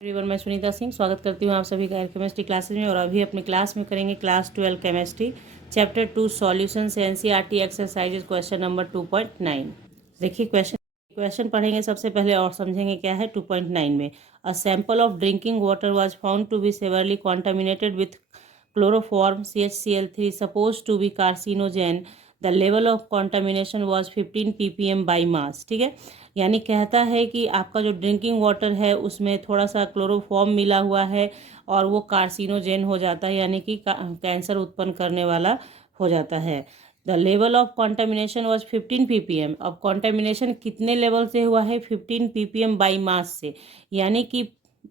Everyone, मैं सुनीता सिंह स्वागत करती हूँ आप सभी का एयर केमिस्ट्री क्लासेज में। और अभी अपनी क्लास में करेंगे क्लास 12 केमिस्ट्री चैप्टर 2 सॉल्यूशन से एनसीईआरटी एक्सरसाइजेज क्वेश्चन नंबर 2.9। देखिए क्वेश्चन पढ़ेंगे सबसे पहले और समझेंगे क्या है 2.9 में। A sample of drinking water was found to be severely contaminated with chloroform CHCl3 suppose to be carcinogen. The level of contamination was 15 ppm by mass. ठीक है, यानी कहता है कि आपका जो ड्रिंकिंग वाटर है उसमें थोड़ा सा क्लोरोफॉर्म मिला हुआ है और वो कार्सिनोजेन हो जाता है, यानी कि कैंसर उत्पन्न करने वाला हो जाता है। The level of contamination was 15 ppm। अब कॉन्टामिनेशन कितने लेवल से हुआ है? 15 ppm बाई मास से, यानी कि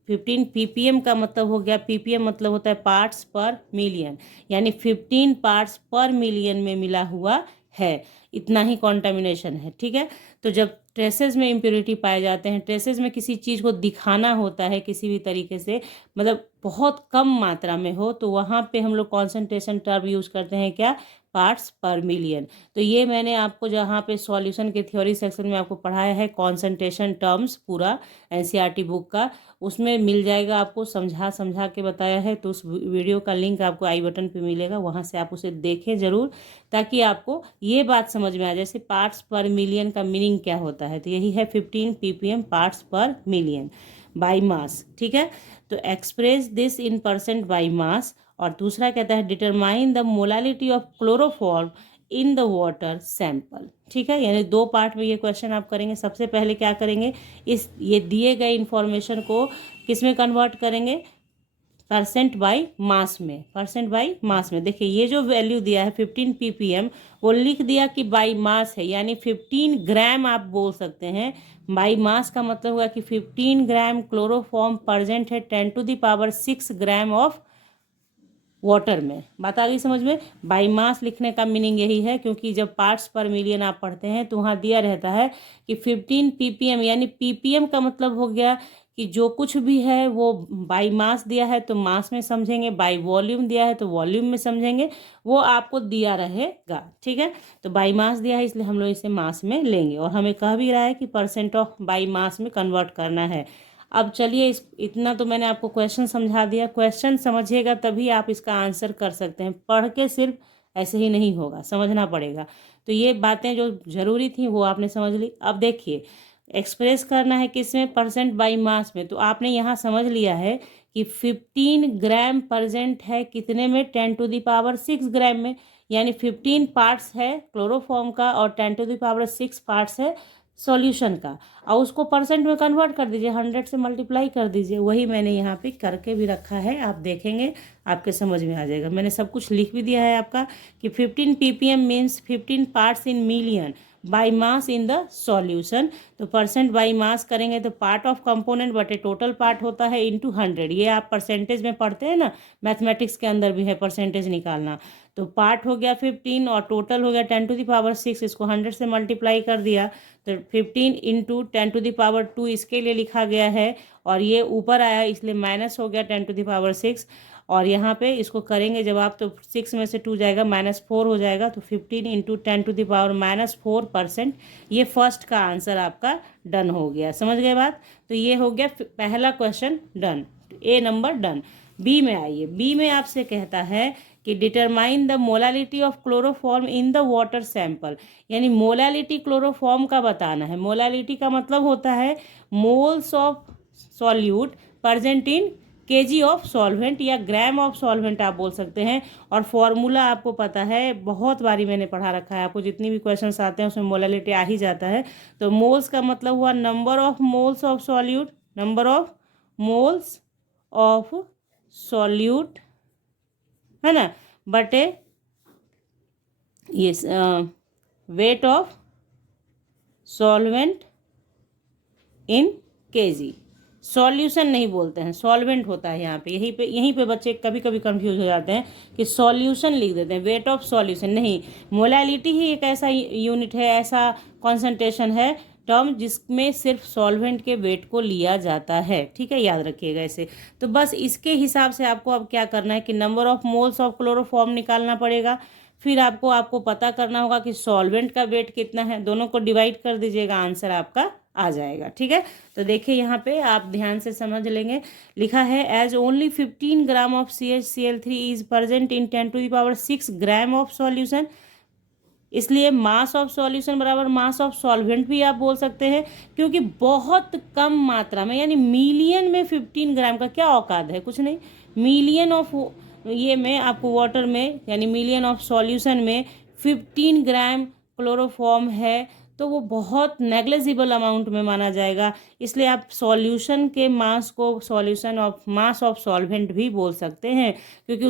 15 ppm का मतलब हो गया, ppm मतलब होता है पार्ट्स पर मिलियन, यानी 15 पार्ट्स पर मिलियन में मिला हुआ है। इतना ही कॉन्टामिनेशन है। ठीक है, तो जब ट्रेसेस में इम्प्योरिटी पाए जाते हैं, ट्रेसेस में किसी चीज़ को दिखाना होता है किसी भी तरीके से, मतलब बहुत कम मात्रा में हो, तो वहाँ पे हम लोग कॉन्सेंट्रेशन टर्म यूज़ करते हैं क्या? पार्ट्स पर मिलियन। तो ये मैंने आपको जहाँ पे सॉल्यूशन के थ्योरी सेक्शन में आपको पढ़ाया है कॉन्सेंट्रेशन टर्म्स, पूरा एनसीईआरटी बुक का, उसमें मिल जाएगा। आपको समझा समझा के बताया है, तो उस वीडियो का लिंक आपको आई बटन पे मिलेगा, वहाँ से आप उसे देखें ज़रूर, ताकि आपको ये बात समझ में आ जाए जैसे पार्ट्स पर मिलियन का मीनिंग क्या होता है। तो यही है 15 ppm पार्ट्स पर मिलियन बाई मास। ठीक है, तो express this in percent by mass. और दूसरा कहता है determine the molality of chloroform in the water sample. ठीक है, यानी दो पार्ट में ये क्वेश्चन आप करेंगे। सबसे पहले क्या करेंगे, इस ये दिए गए इंफॉर्मेशन को किस में कन्वर्ट करेंगे? परसेंट बाई मास में। परसेंट बाई मास में देखिए, ये जो वैल्यू दिया है 15 ppm, वो लिख दिया कि बाई मास है, यानी 15 ग्राम आप बोल सकते हैं। बाई मास का मतलब हुआ कि 15 ग्राम क्लोरोफॉर्म प्रेजेंट है 10⁻6 ग्राम ऑफ वाटर में। बात आ गई समझ में? बाई मास लिखने का मीनिंग यही है, क्योंकि जब पार्ट्स पर मिलियन आप पढ़ते हैं तो वहाँ दिया रहता है कि 15 ppm, यानी ppm का मतलब हो गया कि जो कुछ भी है वो बाई मास दिया है तो मास में समझेंगे, बाई वॉल्यूम दिया है तो वॉल्यूम में समझेंगे, वो आपको दिया रहेगा। ठीक है, तो बाई मास दिया है इसलिए हम लोग इसे मास में लेंगे, और हमें कह भी रहा है कि परसेंट ऑफ बाई मास में कन्वर्ट करना है। अब चलिए, इस इतना तो मैंने आपको क्वेश्चन समझा दिया। क्वेश्चन समझिएगा तभी आप इसका आंसर कर सकते हैं, पढ़ के सिर्फ ऐसे ही नहीं होगा, समझना पड़ेगा। तो ये बातें जो ज़रूरी थी वो आपने समझ ली। अब देखिए, एक्सप्रेस करना है किस में? परसेंट बाई मास में। तो आपने यहाँ समझ लिया है कि 15 ग्राम प्रेजेंट है कितने में? 10⁻6 ग्राम में, यानी 15 पार्ट्स है क्लोरोफॉर्म का और 10⁻6 पार्ट्स है सॉल्यूशन का। और उसको परसेंट में कन्वर्ट कर दीजिए, 100 से मल्टीप्लाई कर दीजिए। वही मैंने यहाँ पे करके भी रखा है, आप देखेंगे आपके समझ में आ जाएगा। मैंने सब कुछ लिख भी दिया है आपका कि 15 ppm means 15 parts in million by mass in the solution. तो परसेंट बाई मास करेंगे तो पार्ट ऑफ कंपोनेंट बटे टोटल पार्ट होता है इंटू 100। ये आप परसेंटेज में पढ़ते हैं ना, मैथमेटिक्स के अंदर भी है परसेंटेज निकालना। तो पार्ट हो गया 15 और टोटल हो गया 10⁻6, इसको 100 से मल्टीप्लाई कर दिया तो 15 इंटू 10⁻2 इसके लिए लिखा गया है, और ये ऊपर आया इसलिए माइनस हो गया 10⁻6। और यहाँ पे इसको करेंगे जब आप, तो 6 में से 2 जाएगा, -4 हो जाएगा। तो 15 इंटू 10⁻⁻4%। ये फर्स्ट का आंसर आपका डन हो गया। समझ गए बात? तो ये हो गया पहला क्वेश्चन डन, ए नंबर डन। बी में आइए। बी में आपसे कहता है कि determine the molality of chloroform in the water sample, यानी मोलालिटी क्लोरोफॉर्म का बताना है। मोलालिटी का मतलब होता है moles of solute present in KG of solvent, या ग्राम ऑफ सॉल्वेंट आप बोल सकते हैं। और फॉर्मूला आपको पता है, बहुत बारी मैंने पढ़ा रखा है आपको, जितनी भी क्वेश्चंस आते हैं उसमें मोलालिटी आ ही जाता है। तो मोल्स का मतलब हुआ number of moles of solute, number of moles of solute, है ना, बटे ये weight of solvent in KG. Solution नहीं बोलते हैं, सॉल्वेंट होता है यहाँ पे। यहीं पे बच्चे कभी कभी कंफ्यूज हो जाते हैं कि सॉल्यूशन लिख देते हैं, वेट ऑफ सॉल्यूशन नहीं। मोलालिटी ही एक ऐसा यूनिट है, ऐसा कॉन्सेंट्रेशन है टर्म जिसमें सिर्फ सॉल्वेंट के वेट को लिया जाता है। ठीक है, याद रखिएगा इसे। तो बस इसके हिसाब से आपको अब क्या करना है कि number of moles of chloroform निकालना पड़ेगा। फिर आपको पता करना होगा कि सॉल्वेंट का वेट कितना है, दोनों को डिवाइड कर दीजिएगा, आंसर आपका आ जाएगा। ठीक है, तो देखिए यहाँ पे आप ध्यान से समझ लेंगे। लिखा है as only 15 gram of CHCl3 is present in 10⁶ gram of solution, इसलिए मास ऑफ सॉल्यूशन बराबर मास ऑफ सॉल्वेंट भी आप बोल सकते हैं, क्योंकि बहुत कम मात्रा में यानी मिलियन में 15 ग्राम का क्या औकात है, कुछ नहीं। मिलियन ऑफ ये में आपको वाटर में यानी मिलियन ऑफ सॉल्यूशन में 15 ग्राम क्लोरोफॉर्म है, तो वो बहुत नेग्लिजिबल अमाउंट में माना जाएगा। इसलिए आप सॉल्यूशन के मास को solution of mass of solvent भी बोल सकते हैं, क्योंकि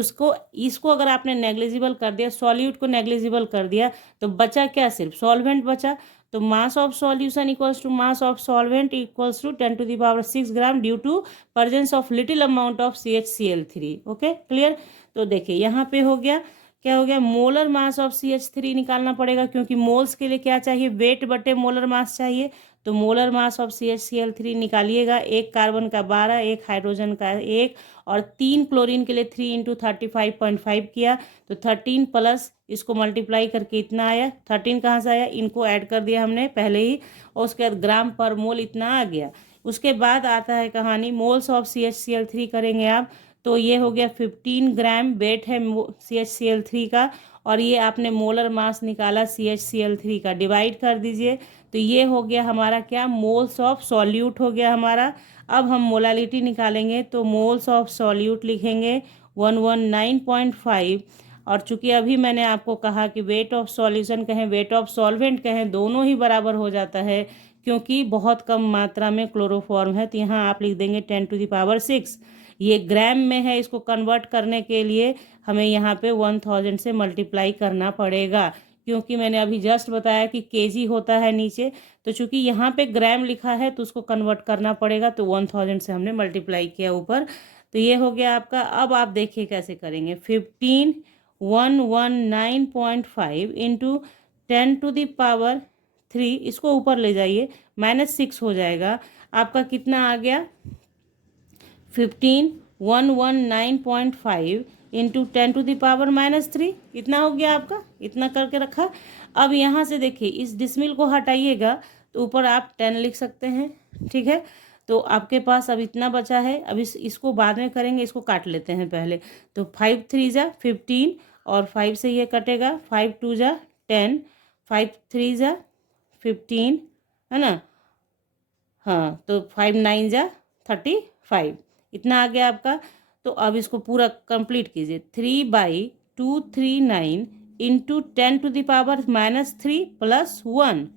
इसको अगर आपने नेग्लिजिबल कर दिया, सॉल्यूट को नेग्लिजिबल कर दिया, तो बचा क्या, सिर्फ सॉल्वेंट बचा। तो mass of solution equals to mass of solvent equals to 10⁶ gram due to presence of little amount of CHCl3। Okay, clear. तो देखिए यहाँ पे हो गया, क्या हो गया, मोलर मास ऑफ CH3 निकालना पड़ेगा, क्योंकि मोल्स के लिए क्या चाहिए, वेट बटे मोलर मास चाहिए। तो मोलर मास ऑफ CHCl3 निकालिएगा, एक कार्बन का 12, एक हाइड्रोजन का 1 और 3 क्लोरीन के लिए 3 × 35.5 किया, तो 13 प्लस इसको मल्टीप्लाई करके इतना आया। 13 कहाँ से आया, इनको ऐड कर दिया हमने पहले ही, और उसके बाद ग्राम पर मोल इतना आ गया। उसके बाद आता है कहानी मोल्स ऑफ CHCl3 करेंगे आप, तो ये हो गया 15 ग्राम वेट है CHCl3 का, और ये आपने मोलर मास निकाला CHCl3 का, डिवाइड कर दीजिए, तो ये हो गया हमारा क्या, मोल्स ऑफ सॉल्यूट हो गया हमारा। अब हम मोलालिटी निकालेंगे, तो मोल्स ऑफ सॉल्यूट लिखेंगे 119.5, और चूंकि अभी मैंने आपको कहा कि वेट ऑफ सॉल्यूशन कहें वेट ऑफ सॉल्वेंट कहें दोनों ही बराबर हो जाता है, क्योंकि बहुत कम मात्रा में क्लोरोफॉर्म है, तो यहाँ आप लिख देंगे 10⁶। ये ग्राम में है, इसको कन्वर्ट करने के लिए हमें यहाँ पे 1000 से मल्टीप्लाई करना पड़ेगा, क्योंकि मैंने अभी जस्ट बताया कि केजी होता है नीचे, तो चूंकि यहाँ पे ग्राम लिखा है तो उसको कन्वर्ट करना पड़ेगा, तो 1000 से हमने मल्टीप्लाई किया ऊपर। तो ये हो गया आपका। अब आप देखिए कैसे करेंगे, 15119.5 इंटू 10⁻3, इसको ऊपर ले जाइए, -6 हो जाएगा आपका। कितना आ गया, 15119.5 इंटू 10⁻³ इतना हो गया आपका, इतना करके रखा। अब यहाँ से देखिए इस डिसमिल को हटाइएगा, तो ऊपर आप 10 लिख सकते हैं। ठीक है, तो आपके पास अब इतना बचा है। अब इसको बाद में करेंगे, इसको काट लेते हैं पहले। तो 5 3 जा 15, और 5 से ये कटेगा, 5 2 जा 10, 5 3 जा 15, है ना। हाँ, तो 5 9 जा 35, इतना आ गया आपका। तो अब इसको पूरा कंप्लीट कीजिए, 3/239 इंटू 10⁻³ प्लस 1,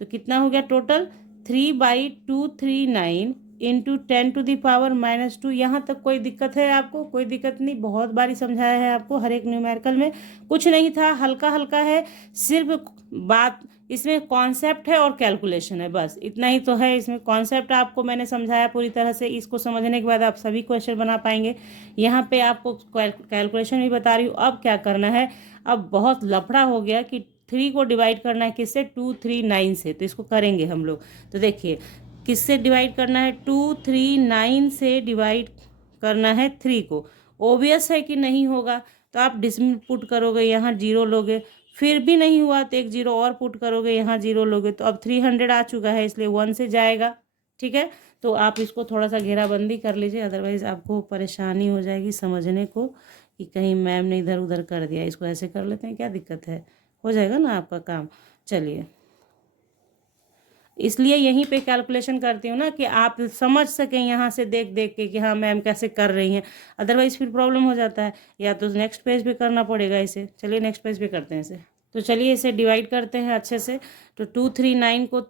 तो कितना हो गया टोटल, 3/239 इंटू 10⁻²। यहाँ तक कोई दिक्कत है आपको, कोई दिक्कत नहीं, बहुत बारी समझाया है आपको, हर एक न्यूमेरिकल में कुछ नहीं था, हल्का हल्का है, सिर्फ बात इसमें कॉन्सेप्ट है और कैलकुलेशन है, बस इतना ही तो है इसमें। कॉन्सेप्ट आपको मैंने समझाया पूरी तरह से, इसको समझने के बाद आप सभी क्वेश्चन बना पाएंगे। यहाँ पे आपको कैलकुलेशन भी बता रही हूँ। अब क्या करना है, अब बहुत लफड़ा हो गया कि 3 को डिवाइड करना है किससे, 239 से, तो इसको करेंगे हम लोग। तो देखिए किससे डिवाइड करना है, 239 से डिवाइड करना है 3 को। ओबियस है कि नहीं होगा, तो आप डिसमिल पुट करोगे, यहाँ 0 लोगे, फिर भी नहीं हुआ तो एक 0 और पुट करोगे, यहाँ 0 लोगे, तो अब 300 आ चुका है, इसलिए 1 से जाएगा। ठीक है, तो आप इसको थोड़ा सा घेराबंदी कर लीजिए, अदरवाइज़ आपको परेशानी हो जाएगी समझने को कि कहीं मैम ने इधर उधर कर दिया। इसको ऐसे कर लेते हैं, क्या दिक्कत है, हो जाएगा ना आपका काम। चलिए, इसलिए यहीं पे कैलकुलेशन करती हूँ ना, कि आप समझ सकें यहाँ से देख देख के कि हाँ मैम कैसे कर रही हैं, अदरवाइज़ फिर प्रॉब्लम हो जाता है, या तो नेक्स्ट पेज पे करना पड़ेगा इसे। चलिए नेक्स्ट पेज पे करते हैं इसे। तो चलिए इसे डिवाइड करते हैं अच्छे से। तो 239 को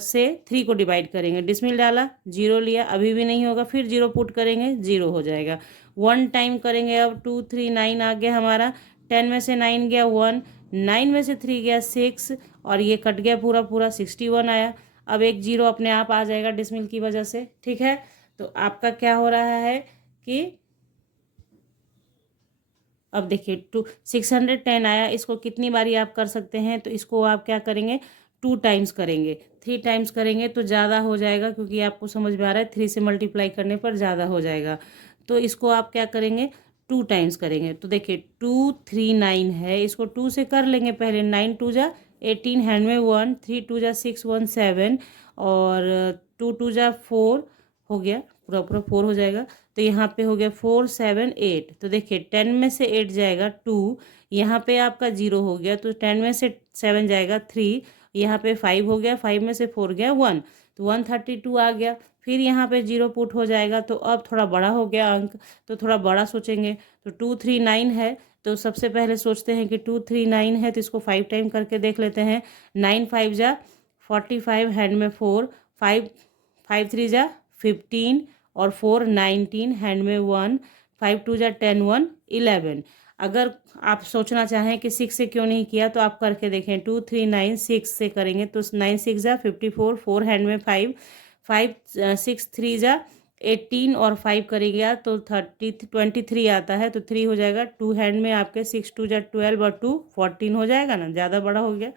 से 3 को डिवाइड करेंगे, डिसमिल डाला, 0 लिया, अभी भी नहीं होगा, फिर 0 पुट करेंगे, 0 हो जाएगा। 1 टाइम करेंगे, अब 239 आ गया हमारा, 10 में से 9 गया 1, 9 में से 3 गया 6, और ये कट गया पूरा पूरा, 61 आया। अब एक 0 अपने आप आ जाएगा डिसमिल की वजह से। ठीक है, तो आपका क्या हो रहा है कि अब देखिए 610 आया, इसको कितनी बारी आप कर सकते हैं, तो इसको आप क्या करेंगे, 2 टाइम्स करेंगे, 3 टाइम्स करेंगे तो ज़्यादा हो जाएगा, क्योंकि आपको समझ में आ रहा है 3 से मल्टीप्लाई करने पर ज़्यादा हो जाएगा। तो इसको आप क्या करेंगे, 2 टाइम्स करेंगे। तो देखिए 239 है, इसको 2 से कर लेंगे पहले, 9 2 जा 18, हैंड में 1, 3 2 जा 6 1 7, और 2 2 जा 4 हो गया, पूरा पूरा 4 हो जाएगा। तो यहाँ पे हो गया 4 7 8। तो देखिए 10 में से 8 जाएगा 2, यहाँ पे आपका 0 हो गया, तो 10 में से 7 जाएगा 3, यहाँ पे 5 हो गया, 5 में से 4 गया 1, तो 132 आ गया। फिर यहाँ पे 0 पुट हो जाएगा। तो अब थोड़ा बड़ा हो गया अंक, तो थोड़ा बड़ा सोचेंगे। तो 239 है, तो सबसे पहले सोचते हैं कि 239 है, तो इसको 5 टाइम करके देख लेते हैं। 9 5 जा 45, हैंड में 4, 5 5 3 जा 15 और 4 19, हैंड में 1, 5 2 जा 10 1 11। अगर आप सोचना चाहें कि 6 से क्यों नहीं किया, तो आप करके देखें। 2 3 9 6 से करेंगे तो 9 6 जा 54, 4 हैंड में 5 5 6 3 जा 18 और 5 करेगा तो 23 आता है, तो 3 हो जाएगा। 2 हैंड में आपके 6 2 जा 12 और 2 14 हो जाएगा ना, ज़्यादा बड़ा हो गया,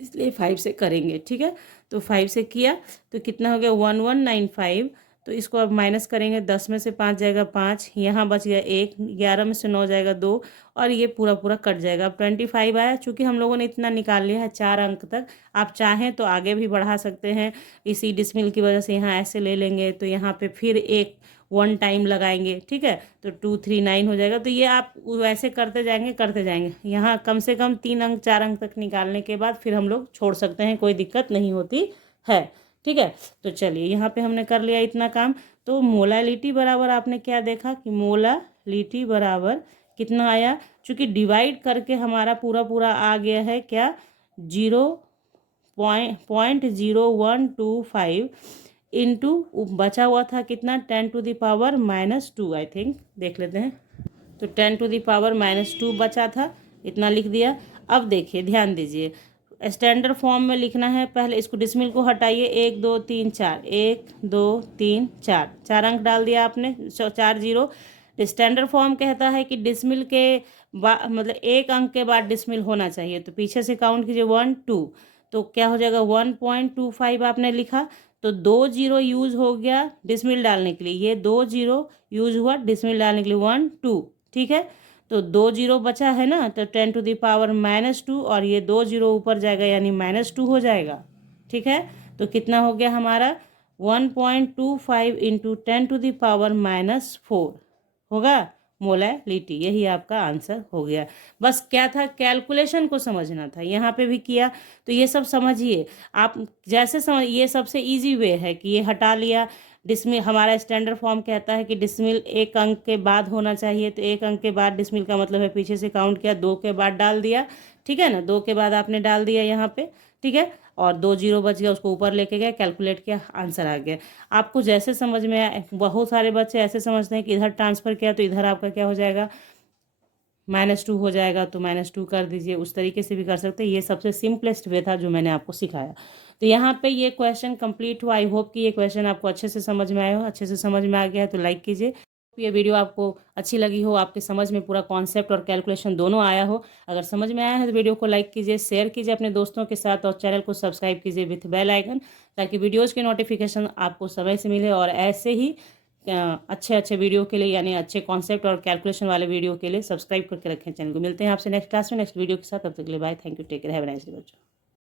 इसलिए 5 से करेंगे। ठीक है, तो 5 से किया तो कितना हो गया 1195। तो इसको अब माइनस करेंगे, 10 में से 5 जाएगा 5, यहाँ बच गया 1, 11 में से 9 जाएगा 2 और ये पूरा पूरा कट जाएगा। अब 25 आया। चूँकि हम लोगों ने इतना निकाल लिया है 4 अंक तक, आप चाहें तो आगे भी बढ़ा सकते हैं। इसी डिसमिल की वजह से यहाँ ऐसे ले लेंगे, तो यहाँ पे फिर एक 1 टाइम लगाएंगे। ठीक है, तो 239 हो जाएगा। तो ये आप वैसे करते जाएंगे। यहाँ कम से कम 3 अंक 4 अंक तक निकालने के बाद फिर हम लोग छोड़ सकते हैं, कोई दिक्कत नहीं होती है। ठीक है, तो चलिए यहाँ पे हमने कर लिया इतना काम। तो मोलालिटी बराबर आपने क्या देखा कि मोलालिटी बराबर कितना आया, चूँकि डिवाइड करके हमारा पूरा पूरा आ गया है क्या 0.0125 इंटू बचा हुआ था कितना 10 to the power -2 I think, देख लेते हैं। तो 10 टू द पावर -2 बचा था, इतना लिख दिया। अब देखिए ध्यान दीजिए, स्टैंडर्ड फॉर्म में लिखना है। पहले इसको डिसमिल को हटाइए, 1 2 3 4, 1 2 3 4, 4 अंक डाल दिया आपने, 4 0। स्टैंडर्ड फॉर्म कहता है कि डिसमिल के बाद मतलब 1 अंक के बाद डिसमिल होना चाहिए। तो पीछे से काउंट कीजिए 1 2, तो क्या हो जाएगा 1.25 आपने लिखा, तो 2 0 यूज़ हो गया डिसमिल डालने के लिए, ये 2 0 यूज़ हुआ डिसमिल डालने के लिए 1 2। ठीक है, तो 2 0 बचा है ना, तो 10 टू द पावर -2 और ये 2 0 ऊपर जाएगा यानी -2 हो जाएगा। ठीक है, तो कितना हो गया हमारा 1.25 इंटू 10 टू द पावर -4 होगा मोलालिटी। यही आपका आंसर हो गया। बस क्या था, कैलकुलेशन को समझना था। यहाँ पे भी किया, तो ये सब समझिए आप, जैसे समझ, ये सबसे इजी वे है कि ये हटा लिया। डिसमिल हमारा स्टैंडर्ड फॉर्म कहता है कि डिसमिल 1 अंक के बाद होना चाहिए, तो 1 अंक के बाद डिसमिल का मतलब है पीछे से काउंट किया, 2 के बाद डाल दिया। ठीक है ना, 2 के बाद आपने डाल दिया यहाँ पे। ठीक है, और 2 0 बच गया, उसको ऊपर लेके गया, कैलकुलेट किया, आंसर आ गया। आपको जैसे समझ में आए, बहुत सारे बच्चे ऐसे समझते हैं कि इधर ट्रांसफ़र किया तो इधर आपका क्या हो जाएगा -2 हो जाएगा, तो -2 कर दीजिए। उस तरीके से भी कर सकते हैं। ये सबसे सिंपलेस्ट वे था जो मैंने आपको सिखाया। तो यहाँ पे ये क्वेश्चन कंप्लीट हुआ। आई होप कि ये क्वेश्चन आपको अच्छे से समझ में आया हो। अच्छे से समझ में आ गया है तो लाइक कीजिए। ये वीडियो आपको अच्छी लगी हो, आपके समझ में पूरा कॉन्सेप्ट और कैलकुलेशन दोनों आया हो। अगर समझ में आया है तो वीडियो को लाइक कीजिए, शेयर कीजिए अपने दोस्तों के साथ और चैनल को सब्सक्राइब कीजिए विथ बेल आइकन, ताकि वीडियोज़ के नोटिफिकेशन आपको समय से मिले। और ऐसे ही अच्छे अच्छे वीडियो के लिए, यानी अच्छे कॉन्सेप्ट और कैलकुलेशन वाले वीडियो के लिए सब्सक्राइब करके रखें चैनल को। मिलते हैं आपसे नेक्स्ट क्लास में नेक्स्ट वीडियो के साथ। तब तक के लिए bye, thank you, take care, have a nice day बच्चों।